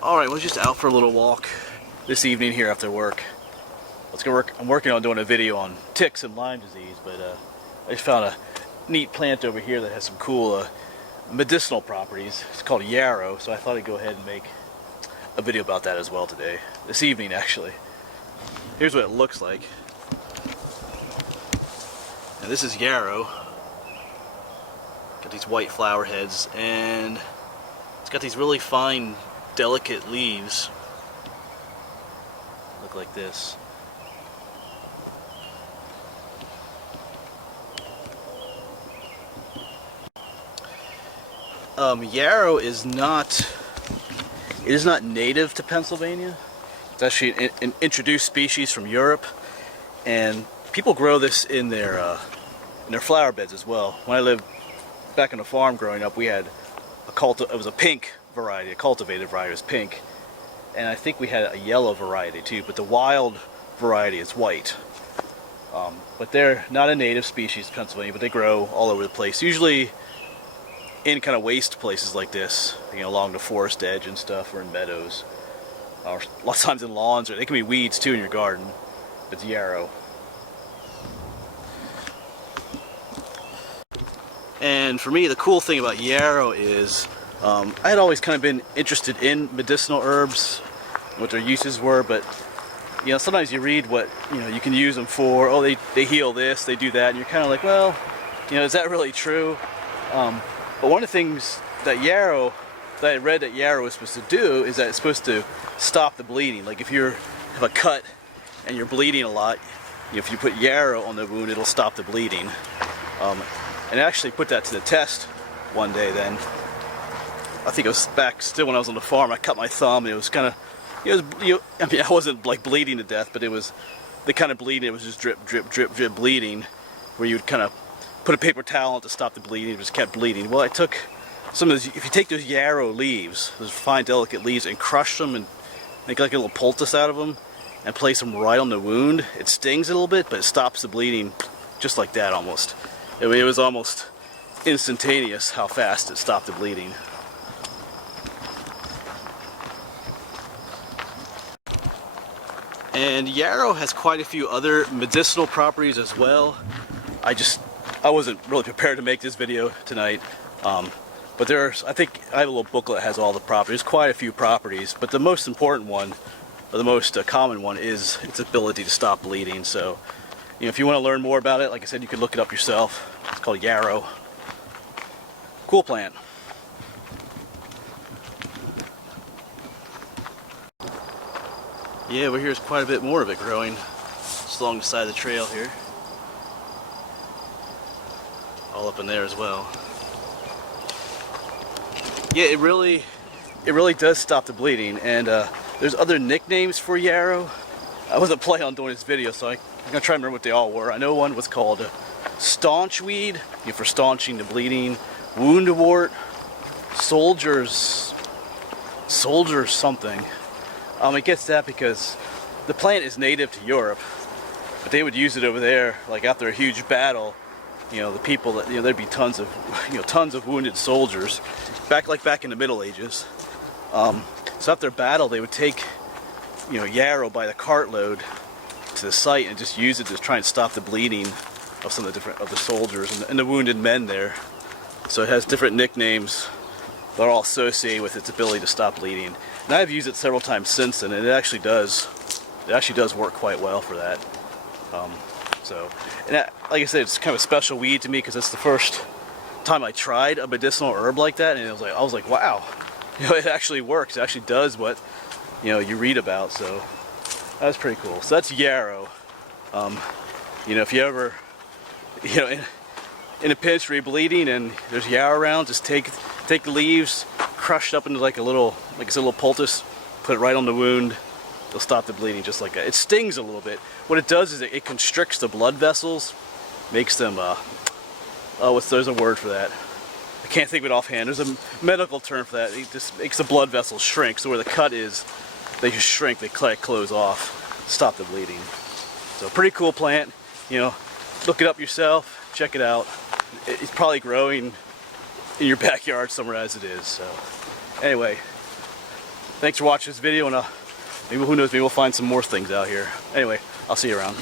Alright, we're just out for a little walk this evening here after work. I'm working on doing a video on ticks and Lyme disease, but I just found a neat plant over here that has some cool medicinal properties. It's called Yarrow, so I thought I'd go ahead and make a video about that as well today. This evening, actually. Here's what it looks like. Now this is Yarrow. Got these white flower heads, and it's got these really fine, delicate leaves. Look like this. Yarrow is not native to Pennsylvania. It's actually an introduced species from Europe, and people grow this in their flower beds as well. When I lived back on the farm growing up, we had it was a pink variety, a cultivated variety was pink, and I think we had a yellow variety too, but the wild variety is white. But they're not a native species to Pennsylvania, but they grow all over the place, usually in kind of waste places like this, you know, along the forest edge and stuff, or in meadows, or lots of times in lawns, or they can be weeds too in your garden. It's yarrow. And for me, the cool thing about yarrow is I had always kind of been interested in medicinal herbs, what their uses were, but you know, sometimes you read what, you know, you can use them for. Oh, they heal this, they do that, and you're kind of like, well, you know, is that really true? But one of the things that I read that yarrow is supposed to do is that it's supposed to stop the bleeding. Like if you have a cut and you're bleeding a lot, if you put yarrow on the wound, it'll stop the bleeding. And I actually put that to the test one day then. I think it was back still when I was on the farm. I cut my thumb, and it was kind of, I mean, I wasn't like bleeding to death, but it was the kind of bleeding. It was just drip, drip, drip, drip bleeding, where you would kind of put a paper towel on to stop the bleeding. It just kept bleeding. Well, I took some of those. If you take those yarrow leaves, those fine, delicate leaves, and crush them and make like a little poultice out of them, and place them right on the wound, it stings a little bit, but it stops the bleeding just like that almost. I mean, it was almost instantaneous how fast it stopped the bleeding. And yarrow has quite a few other medicinal properties as well. I wasn't really prepared to make this video tonight, but I think I have a little booklet that has all the properties. Quite a few properties, but the most important one, or the most common one, is its ability to stop bleeding. So, you know, if you want to learn more about it, like I said, you could look it up yourself. It's called yarrow. Cool plant. Yeah, over here is quite a bit more of it growing just along the side of the trail here. All up in there as well. Yeah, it really does stop the bleeding, and there's other nicknames for yarrow. I wasn't planning on doing this video, so I'm gonna try and remember what they all were. I know one was called staunch weed, you know, for staunching the bleeding. Woundwort, soldiers something. It gets that because the plant is native to Europe, but they would use it over there, like after a huge battle. You know, the people that, you know, there'd be tons of wounded soldiers, back in the Middle Ages. So after a battle, they would take, you know, yarrow by the cartload to the site and just use it to try and stop the bleeding of some of the soldiers and the wounded men there. So it has different nicknames that are all associated with its ability to stop bleeding. And I've used it several times since then, and it actually does work quite well for that. Like I said, it's kind of a special weed to me because it's the first time I tried a medicinal herb like that, and I was like, wow, you know, it actually works. It actually does what, you know, you read about. So that's pretty cool. So that's yarrow. You know, if you ever, you know, in a pinch where you're bleeding and there's yarrow around, just take the leaves, crush it up into like a little poultice, put it right on the wound. It'll stop the bleeding just like that. It stings a little bit. What it does is it constricts the blood vessels, makes them, there's a word for that. I can't think of it offhand. There's a medical term for that. It just makes the blood vessels shrink. So where the cut is, they just shrink, they close off, stop the bleeding. So pretty cool plant. You know, look it up yourself, check it out. It's probably growing in your backyard somewhere as it is. So anyway, thanks for watching this video, and maybe, who knows, maybe we'll find some more things out here. Anyway, I'll see you around.